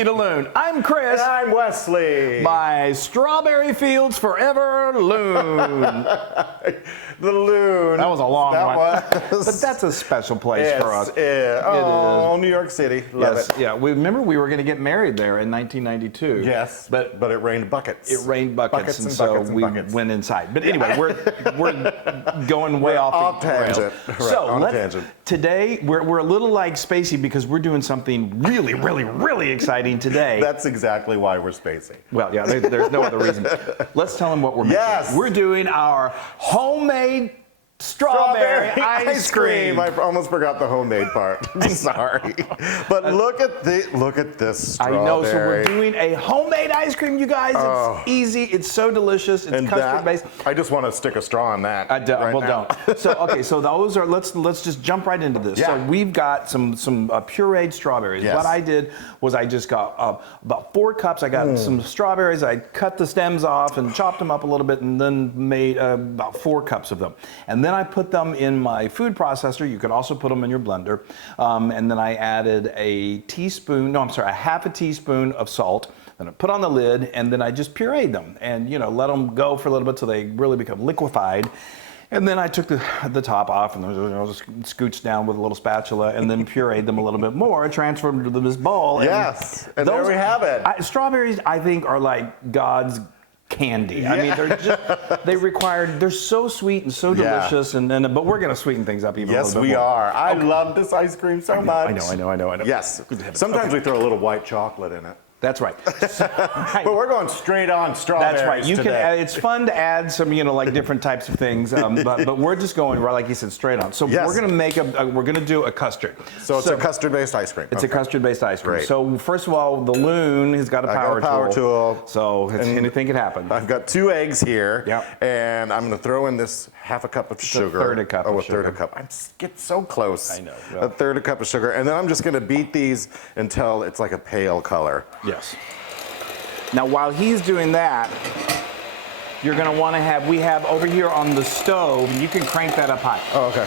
Recipe to Loon. I'm Chris. And I'm Wesley. My strawberry fields forever, Loon. The Loon. That was a long one. Was. But that's a special place for us. Oh, New York City. Love it. Yeah, remember we were going to get married there in 1992. Yes, but it rained buckets. It rained buckets, and so buckets we went inside. But anyway, we're going way off the tangent. rails. Right, So on a tangent. Today we're a little like spacey because we're doing something really, really, really exciting today. That's exactly why we're spacey. Well, yeah, there's no other reason. Let's tell them what we're making. Yes. We're doing our homemade strawberry ice cream. I almost forgot the homemade part. I'm sorry. But look at this strawberry. I know, so we're doing a homemade ice cream, you guys. It's easy, it's so delicious, it's custard based. I just want to stick a straw in that. Don't. So okay, so those are let's just jump right into this. Yeah. So we've got some pureed strawberries. Yes. What I did was I just got about 4 cups. I got some strawberries. I cut the stems off and chopped them up a little bit, and then made about 4 cups of them. And then I put them in my food processor. You could also put them in your blender. And then I added a half a teaspoon of salt. Then I put on the lid, and then I just pureed them and let them go for a little bit till they really become liquefied. And then I took the top off and just scooched down with a little spatula and then pureed them a little bit more, transferred them to this bowl. Yes, and there we have it. Strawberries, I think, are like God's candy. Yeah. I mean, they're so sweet and so delicious, but we're going to sweeten things up even a little bit more. Yes, we are. I love this ice cream so much. I know. Yes. Sometimes we throw a little white chocolate in it. That's right. But we're going straight on strawberries. That's right. You today. can add, it's fun to add some, like different types of things, but we're just going, like you said, straight on. So we're going to make we're going to do a custard. So it's a custard-based ice cream. It's a custard-based ice cream. Great. So first of all, the Loon has got a power tool. So anything can happen. I've got 2 eggs here. Yep. And I'm going to throw in this half a cup of sugar. A third a cup of sugar. A third a cup. I get so close. I know. A third a cup of sugar. And then I'm just going to beat these until it's like a pale color. Yes. Now, while he's doing that, you're going to want to we have over here on the stove, and you can crank that up high. Oh, okay.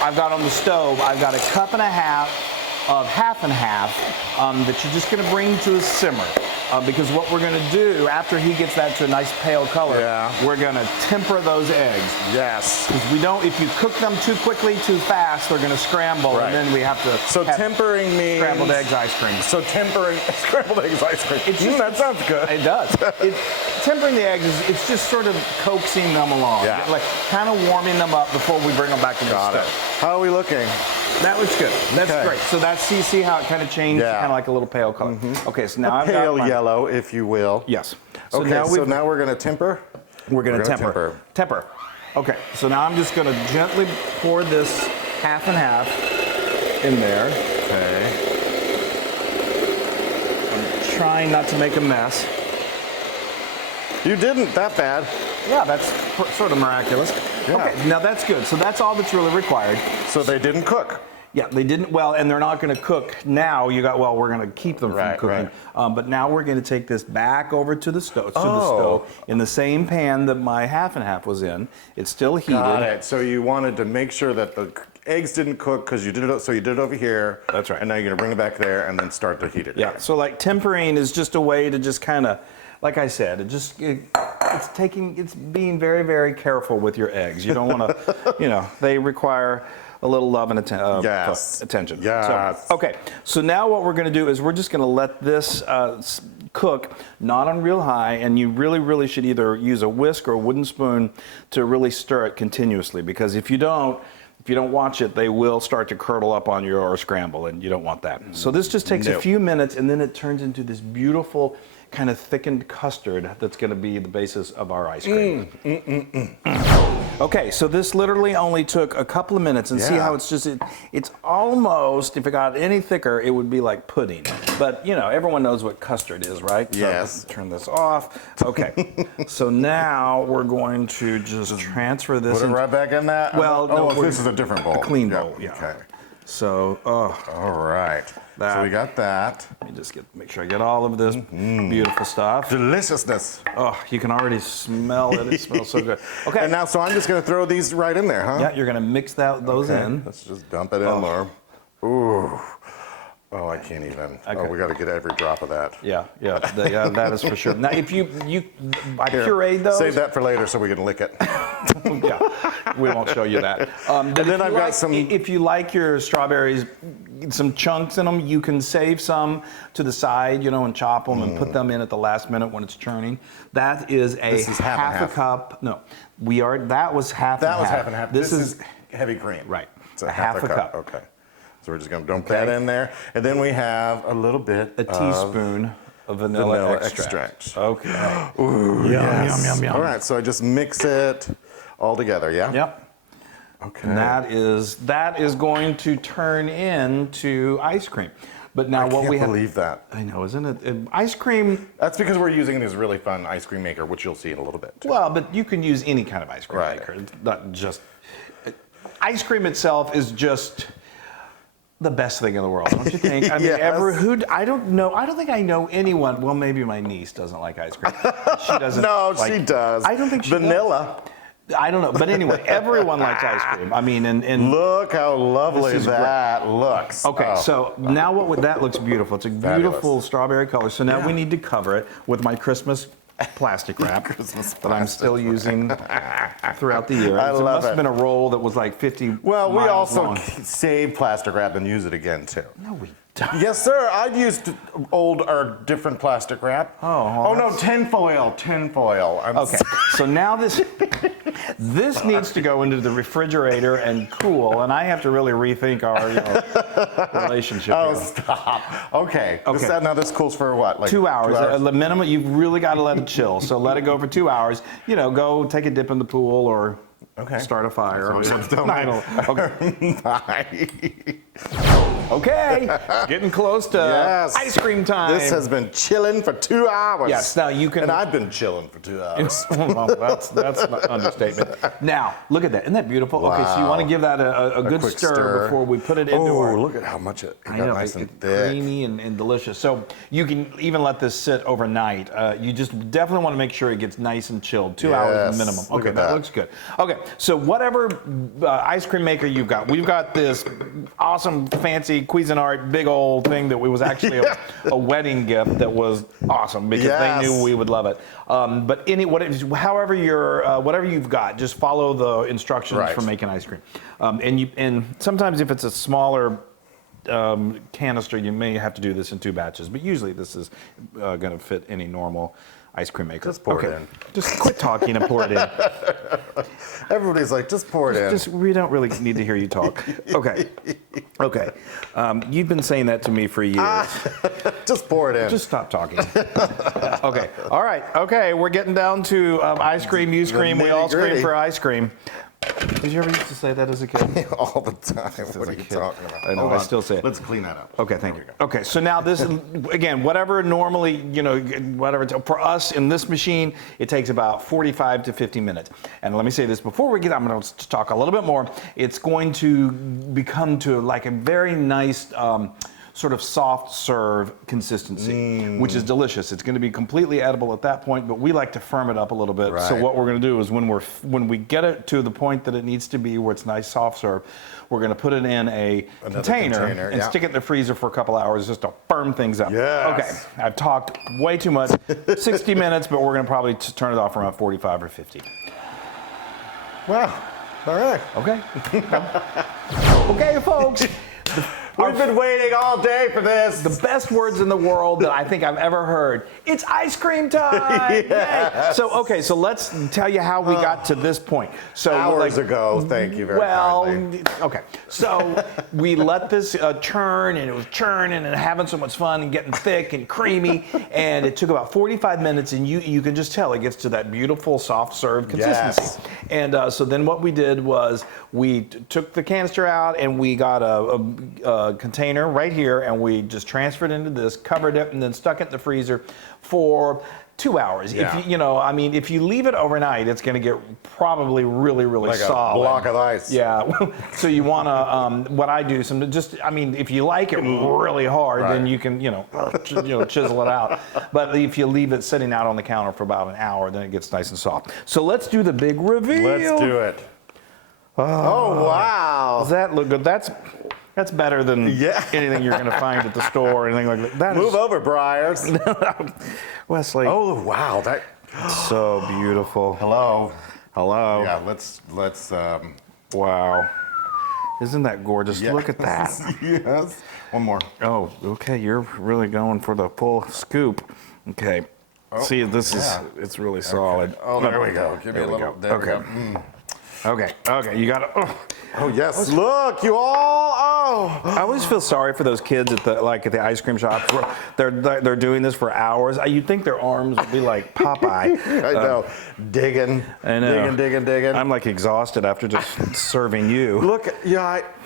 I've got on the stove, I've got a cup and a half of half and half that you're just going to bring to a simmer. Because what we're going to do after he gets that to a nice pale color, we're going to temper those eggs. Yes. Because if you cook them too quickly, too fast, they're going to scramble, and then we have to. So tempering means scrambled eggs ice cream. So tempering scrambled eggs ice cream. That sounds good. It does. Tempering the eggs it's just sort of coaxing them along, like kind of warming them up before we bring them back to the stove. How are we looking? That looks good. That's great. So see how it kind of changed, kind of like a little pale color. Okay, so now I've got pale yellow, if you will. Yes. So now we're going to temper. We're going to temper. Okay. So now I'm just going to gently pour this half and half in there. Okay. I'm trying not to make a mess. You didn't that bad. Yeah, that's sort of miraculous. Yeah. Okay, now that's good. So that's all that's really required. So they didn't cook. Yeah, they didn't. Well, and they're not going to cook now. We're going to keep them from cooking. Right. But now we're going to take this back over to the stove, in the same pan that my half and half was in. It's still heated. Got it. So you wanted to make sure that the eggs didn't cook because you did it. So you did it over here. That's right. And now you're going to bring it back there and then start to heat it. Yeah. So like tempering is just a way to just kind of. Like I said, it's being very, very careful with your eggs. You don't want to, they require a little love and attention. Yes. So, okay, so now what we're going to do is we're just going to let this cook, not on real high, and you really, really should either use a whisk or a wooden spoon to really stir it continuously, because if you don't watch it, they will start to curdle up on you or scramble, and you don't want that. So this just takes a few minutes, and then it turns into this beautiful kind of thickened custard that's going to be the basis of our ice cream. Okay, so this literally only took a couple of minutes, and see how it's almost, if it got any thicker, it would be like pudding. But, everyone knows what custard is, right? Yes. So turn this off. Okay, so now we're going to just transfer this. Put it right back in that? Well, no, this is a different bowl. A clean bowl, yeah. Okay. So, all right. So we got that. Let me just make sure I get all of this beautiful stuff. Deliciousness. Oh, you can already smell it. It smells so good. Okay. And now, so I'm just going to throw these right in there, huh? Yeah, you're going to mix those in. Let's just dump it in there. Ooh. Oh, I can't even. Okay. Oh, we got to get every drop of that. Yeah, that is for sure. Now, if I pureed those. Save that for later so we can lick it. Yeah, we won't show you that. And then I've got some. If you like your strawberries, some chunks in them, you can save some to the side, and chop them and put them in at the last minute when it's churning. That is This is half and a half. cup. No, that was half and half. That was half and half. This is heavy cream. right. So half a cup. Okay. So we're just going to dump that in there. And then we have a little bit A teaspoon of vanilla extract. Okay. Ooh, Yum, yum, yum. All right, so I just mix it all together, yeah? Yep. Okay. And that is going to turn into ice cream. But now I what can't we have. belijust that. I know, isn't it? Ice cream. That's because we're using this really fun ice cream maker, which you'll see in a little bit. Well, but you can use any kind of ice cream Right. maker. It's not just. Ice cream itself is just the best thing in the world, don't you think? I mean, Yes. I don't know. I don't think I know anyone. Well, maybe my niece doesn't like ice cream. She doesn't. No, like, she does. I don't think she does. Vanilla. I don't know, but anyway, everyone likes ice cream. I mean, and Look how lovely This is that looks. okay, Oh. so now that looks beautiful. It's a beautiful strawberry color. So now we need to cover it with my Christmas plastic wrap that I'm still using throughout the year. I It love must have it. been a roll that was like 50 Well, we miles also long. save plastic wrap and use it again, too. No, we don't. Yes, sir. I've used old or different plastic wrap. Oh, no, tinfoil. Tinfoil. Okay, so now this needs to go into the refrigerator and cool, and I have to really rethink our relationship Oh, here. stop. Okay. Okay. Now this cools for what? Like 2 hours. 2 hours? The minimum, you've really got to let it chill. So let it go for 2 hours. Go take a dip in the pool or start a fire. Okay, getting close to Yes. ice cream time. This has been chilling for 2 hours. Yes, now you can- And I've been chilling for 2 hours. Well, that's an understatement. Now, look at that. Isn't that beautiful? Okay, so you want to give that a good quick stir before we put it into Oh, our... look at how much it got I know, nice and it's thick. creamy and delicious. So you can even let this sit overnight. You just definitely want to make sure it gets nice and chilled. 2 hours Yes, minimum. look Okay, at that that. looks good. Okay, so whatever ice cream maker you've got, we've got this awesome, fancy Cuisinart big old thing that was actually a wedding gift that was awesome because Yes. they knew we would love it. But whatever you've got, just follow the instructions Right. for making ice cream. And sometimes if it's a smaller canister, you may have to do this in 2 batches, but usually this is going to fit any normal ice cream maker. Just pour it in. Just quit talking and pour it in. Everybody's like, just pour it in. We don't really need to hear you talk. Okay. You've been saying that to me for years. Just pour it in. Just stop talking. Okay. All right. Okay. We're getting down to ice cream. You scream. We all scream nitty-gritty. for ice cream. Did you ever used to say that as a kid? All the time. What are a you kid. talking about? I know, Hold I on. still say it. Let's clean that up. Okay, thank you. Okay, so now this, again, whatever normally, whatever, for us in this machine, it takes about 45 to 50 minutes. And let me say this before I'm going to talk a little bit more. It's going to become to like a very nice, sort of soft serve consistency, which is delicious. It's going to be completely edible at that point, but we like to firm it up a little bit. So Right. what we're going to do is when we get it to the point that it needs to be, where it's nice soft serve, we're going to put it in a container and yeah. stick it in the freezer for a couple hours just to firm things up. Yes. Okay, I've talked way too much. 60 minutes, but we're going to probably turn it off around 45 or 50. Wow. All right. Okay. Okay, folks. We've been waiting all day for this. The best words in the world that I think I've ever heard. It's ice cream time! Yes. Yay. So let's tell you how we got to this point. So Hours ago, thank you very kindly. okay. So we let this churn, and it was churning and having so much fun and getting thick and creamy. And it took about 45 minutes, and you can just tell it gets to that beautiful soft serve consistency. Yes. And so then what we did was we took the canister out, and we got a container right here, and we just transferred into this, covered it, and then stuck it in the freezer for 2 hours. Yeah. If you leave it overnight, it's going to get probably really, really Like solid. a block of ice. Yeah. So you want to, what I do, if you like it really hard, then Right. you can, chisel it out. But if you leave it sitting out on the counter for about an hour, then it gets nice and soft. So let's do the big reveal. Let's do it. Oh, wow. Does that look good? That's better than Yeah. anything you're going to find at the store or anything like that. That Move is, over, Briars. Wesley. Oh, wow. That. So beautiful. Hello. Hello. Yeah, let's. Wow. Isn't that gorgeous? Yeah. Look at that. Yes. One more. Oh, okay. You're really going for the full scoop. Okay. See, this is, it's really solid. Oh, there we go. Give me There a we little. go. There we Okay. go. Okay. You got to. Oh, yes. Look, you all. Oh. I always feel sorry for those kids at the ice cream shops where they're doing this for hours. You'd think their arms would be like Popeye. I know. Digging. I know. Digging. I'm like exhausted after just serving you. Look,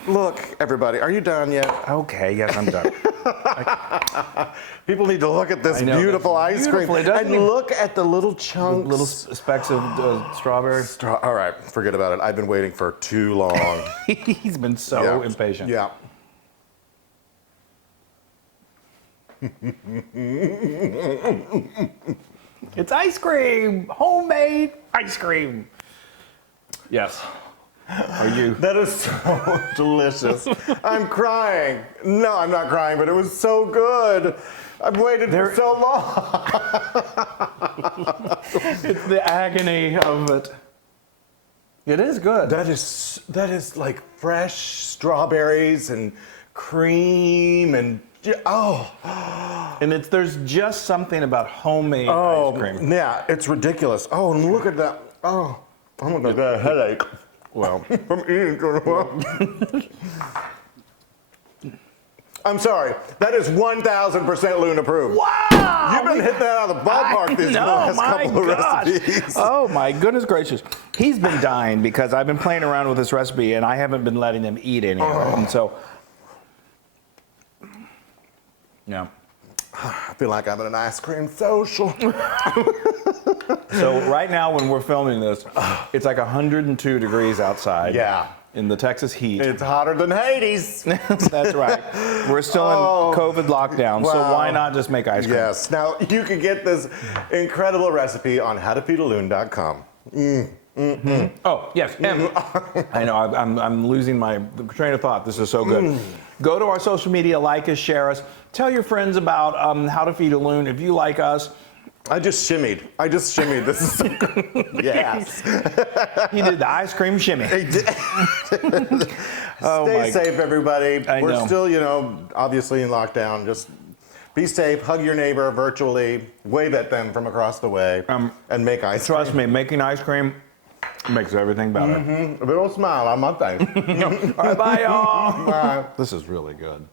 look, everybody. Are you done yet? Okay, yes, I'm done. People need to look at this I know, beautiful that's ice beautiful. cream It doesn't and even- look at the little chunks. Little specks of strawberry. All right, forget about it. I've been waiting for too long. He's been so impatient. Yeah. It's ice cream, homemade ice cream. Yes. Are you? That is so delicious. I'm crying. No, I'm not crying, but it was so good. I've waited for so long. It's the agony of it. It is good. That is like fresh strawberries and cream and And there's just something about homemade ice cream. yeah, it's ridiculous. Oh, and look at that. Oh, I'm gonna get a headache. Well, From eating. I'm sorry. That is 1,000% Loon approved. wow! You've been hitting that out of the ballpark these last couple of recipes. Oh my goodness gracious. He's been dying because I've been playing around with this recipe and I haven't been letting him eat any of it. And so, yeah. I feel like I'm at an ice cream social. So right now when we're filming this, it's like 102 degrees outside. Yeah. In the Texas heat. It's hotter than Hades. That's right. We're still in COVID lockdown, so Wow. why not just make ice cream? Yes. Now, you can get this incredible recipe on howtofeedaloon.com. Oh, yes. And I know, I'm losing my train of thought. This is so good. Go to our social media, like us, share us. Tell your friends about How to Feed a Loon. If you like us. I just shimmied. This is so good. Yes. He did the ice cream shimmy. Stay safe, everybody. We're know. still, obviously in lockdown. Just be safe. Hug your neighbor virtually. Wave at them from across the way. And make ice cream. Trust me, making ice cream makes everything better. A little smile on my face. All right, bye, y'all. Bye. This is really good.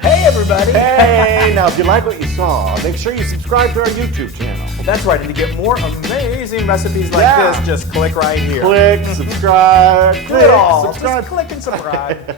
Hey, everybody. Hey, now if you like what you saw, make sure you subscribe to our YouTube channel. That's right. And to get more amazing recipes like Yeah. this, just click right here. Click, subscribe, Do it all. subscribe. Just click and subscribe.